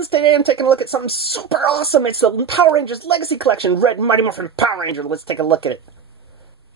friends, today I'm taking a look at something super awesome. It's the Power Rangers Legacy Collection, Red Mighty Morphin Power Ranger. Let's take a look at it.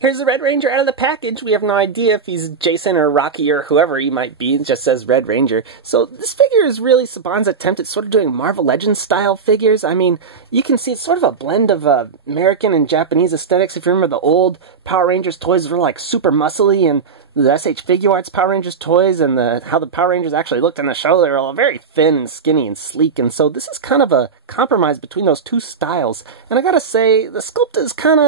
Here's the Red Ranger out of the package. We have no idea if he's Jason or Rocky or whoever he might be. It just says Red Ranger. So this figure is really Saban's attempt at sort of doing Marvel Legends style figures. I mean, you can see it's sort of a blend of American and Japanese aesthetics. If you remember the old Power Rangers toys were like super muscly, and the SH Figure Arts Power Rangers toys and how the Power Rangers actually looked in the show, they were all very thin and skinny and sleek. And so this is kind of a compromise between those two styles. And I gotta say, the sculpt is kind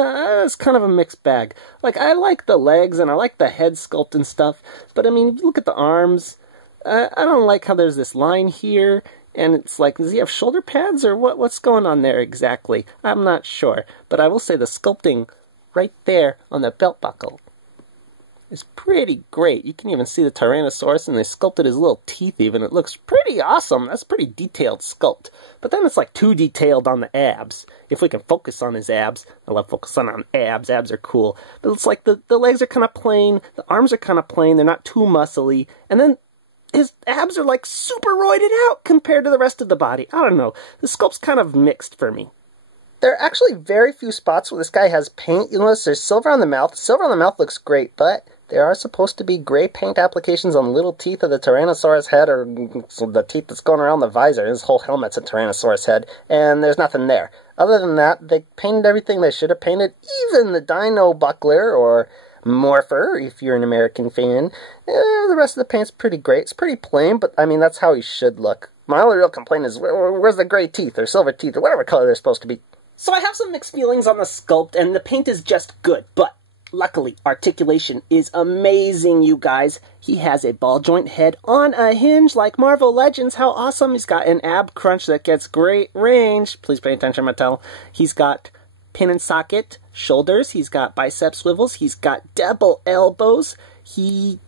of a mixed bag. Like, I like the legs and I like the head sculpt and stuff, but I mean, if you look at the arms, I don't like how there's this line here, and it's like, does he have shoulder pads or what's going on there exactly? I'm not sure, but I will say the sculpting right there on the belt buckle is pretty great. You can even see the Tyrannosaurus, and they sculpted his little teeth even. It looks pretty awesome. That's a pretty detailed sculpt. But then it's like too detailed on the abs. If we can focus on his abs. I love focusing on abs. Abs are cool. But it's like the legs are kind of plain. The arms are kind of plain. They're not too muscly. And then his abs are like super roided out compared to the rest of the body. I don't know. The sculpt's kind of mixed for me. There are actually very few spots where this guy has paint. You'll notice there's silver on the mouth. Silver on the mouth looks great, but there are supposed to be gray paint applications on the little teeth of the Tyrannosaurus head, or the teeth that's going around the visor. His whole helmet's a Tyrannosaurus head, and there's nothing there. Other than that, they painted everything they should have painted, even the Dino Buckler, or Morpher, if you're an American fan. The rest of the paint's pretty great. It's pretty plain, but I mean, that's how he should look. My only real complaint is, where's the gray teeth, or silver teeth, or whatever color they're supposed to be? So I have some mixed feelings on the sculpt, and the paint is just good, but luckily, Articulation is amazing, you guys. He has a ball joint head on a hinge like Marvel Legends. How awesome. He's got an ab crunch that gets great range. Please pay attention, Mattel. He's got pin and socket shoulders. He's got bicep swivels. He's got double elbows. He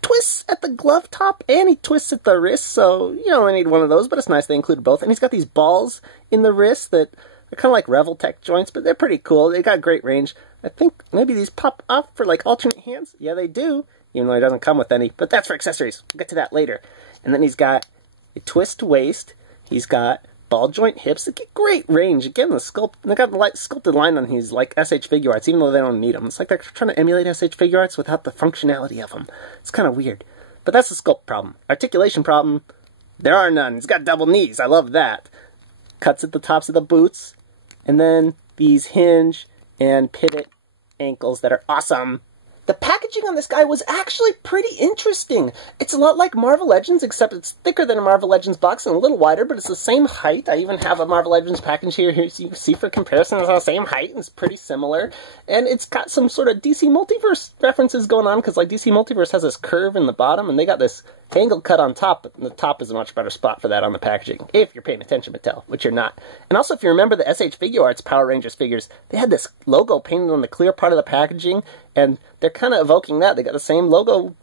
twists at the glove top and he twists at the wrist, so you don't need one of those, but it's nice they included both. And he's got these balls in the wrist that they're kind of like Revoltech joints, but they're pretty cool. They got great range. I think maybe these pop off for like alternate hands. Yeah, they do, even though he doesn't come with any, but that's for accessories. We'll get to that later. And then he's got a twist waist. He's got ball joint hips. They get great range. Again, they got the sculpted line on these like SH Figure Arts, even though they don't need them. It's like they're trying to emulate SH Figure Arts without the functionality of them. It's kind of weird. But that's the sculpt problem. Articulation problem, there are none. He's got double knees. I love that. Cuts at the tops of the boots. And then these hinge and pivot ankles that are awesome. The packaging on this guy was actually pretty interesting. It's a lot like Marvel Legends, except it's thicker than a Marvel Legends box and a little wider, but it's the same height. I even have a Marvel Legends package here so you can see for comparison. It's the same height, and it's pretty similar. And it's got some sort of DC Multiverse references going on, because like DC Multiverse has this curve in the bottom, and they got this angle cut on top, but the top is a much better spot for that on the packaging, if you're paying attention, Mattel, which you're not. And also, if you remember the SH Figure Arts Power Rangers figures, they had this logo painted on the clear part of the packaging, and they're kind of evoking that. They got the same logo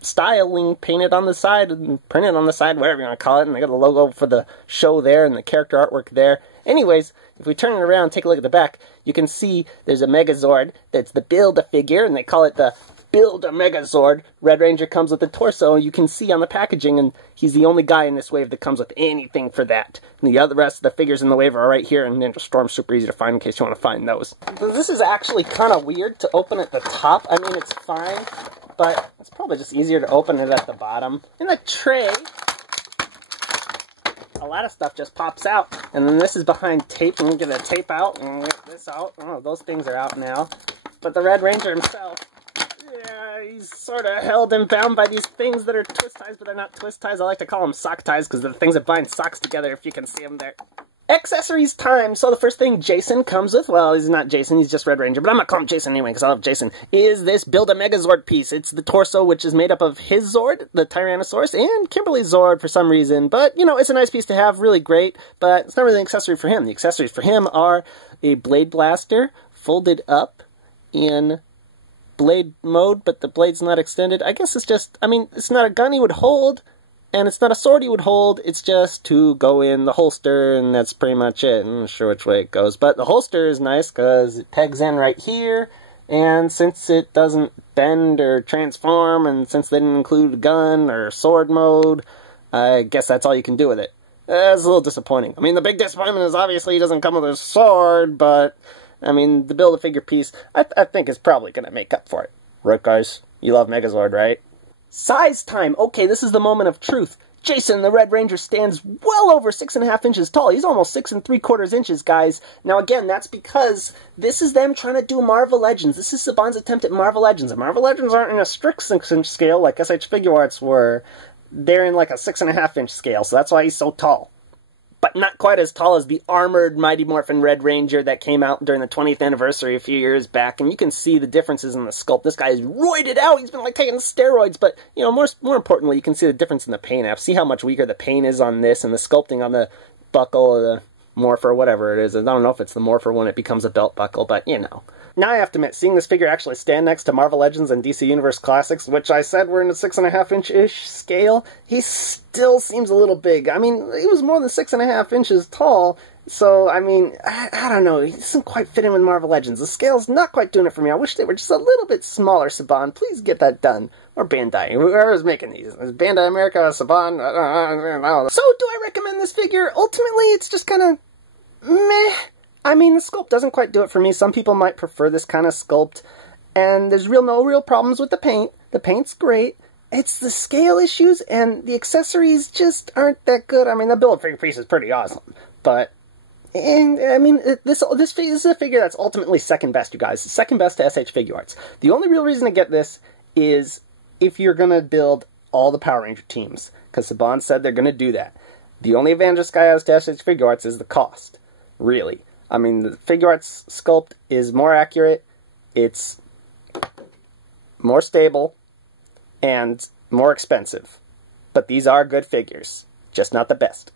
styling painted on the side and printed on the side, whatever you want to call it, and they got the logo for the show there and the character artwork there. Anyways, if we turn it around and take a look at the back, you can see there's a Megazord that's the Build-A-Figure, and they call it the Build-A-Megazord. Red Ranger comes with the torso, you can see on the packaging, and he's the only guy in this wave that comes with anything for that. And the other rest of the figures in the wave are right here, and Ninja Storm's super easy to find in case you want to find those. This is actually kind of weird to open at the top. I mean, it's fine, but it's probably just easier to open it at the bottom. In the tray, a lot of stuff just pops out, and then this is behind tape, and you get the tape out, and get this out. Oh, those things are out now. But the Red Ranger himself, yeah, he's sort of held and bound by these things that are twist ties, but they're not twist ties. I like to call them sock ties, because they're the things that bind socks together, if you can see them there. Accessories time! So the first thing Jason comes with, well, he's not Jason, he's just Red Ranger, but I'm gonna call him Jason anyway, because I love Jason, is this Build-A-Megazord piece. It's the torso, which is made up of his Zord, the Tyrannosaurus, and Kimberly's Zord for some reason, but, you know, it's a nice piece to have, really great, but it's not really an accessory for him. The accessories for him are a blade blaster, folded up in blade mode, but the blade's not extended. I guess it's just, I mean, it's not a gun he would hold, and it's not a sword he would hold, it's just to go in the holster, and that's pretty much it. I'm not sure which way it goes, but the holster is nice because it pegs in right here, and since it doesn't bend or transform, and since they didn't include gun or sword mode, I guess that's all you can do with it. That's a little disappointing. I mean, the big disappointment is obviously he doesn't come with a sword, but, I mean, the Build-A-Figure piece, I think is probably going to make up for it. Right, guys? You love Megazord, right? Size time! Okay, this is the moment of truth. Jason, the Red Ranger, stands well over 6.5 inches tall. He's almost 6 3/4 inches, guys. Now, again, that's because this is them trying to do Marvel Legends. This is Saban's attempt at Marvel Legends. And Marvel Legends aren't in a strict 6-inch scale like SH Figuarts were. They're in like a 6.5-inch scale, so that's why he's so tall. But not quite as tall as the armored Mighty Morphin Red Ranger that came out during the 20th anniversary a few years back, and you can see the differences in the sculpt. This guy is roided out. He's been like taking steroids, but you know, more importantly, you can see the difference in the paint app. See how much weaker the paint is on this, and the sculpting on the buckle or the morpher, whatever it is. I don't know if it's the morpher when it becomes a belt buckle, but you know. Now I have to admit, seeing this figure actually stand next to Marvel Legends and DC Universe Classics, which I said were in a 6.5-inch-ish scale, he still seems a little big. I mean, he was more than 6.5 inches tall, so, I mean, I don't know, he doesn't quite fit in with Marvel Legends. The scale's not quite doing it for me. I wish they were just a little bit smaller, Saban. Please get that done. Or Bandai, whoever's making these. Is Bandai America, Saban? I don't know. So, do I recommend this figure? Ultimately, it's just kind of meh. I mean, the sculpt doesn't quite do it for me. Some people might prefer this kind of sculpt. And there's no real problems with the paint. The paint's great. It's the scale issues, and the accessories just aren't that good. I mean, the Build-A-Figure piece is pretty awesome. But, I mean, this is a figure that's ultimately second best, you guys. Second best to SH Figuarts. The only real reason to get this is if you're going to build all the Power Ranger teams. Because Saban said they're going to do that. The only advantage this guy has to SH Figuarts is the cost. Really. I mean, the Figuarts sculpt is more accurate, it's more stable, and more expensive. But these are good figures, just not the best.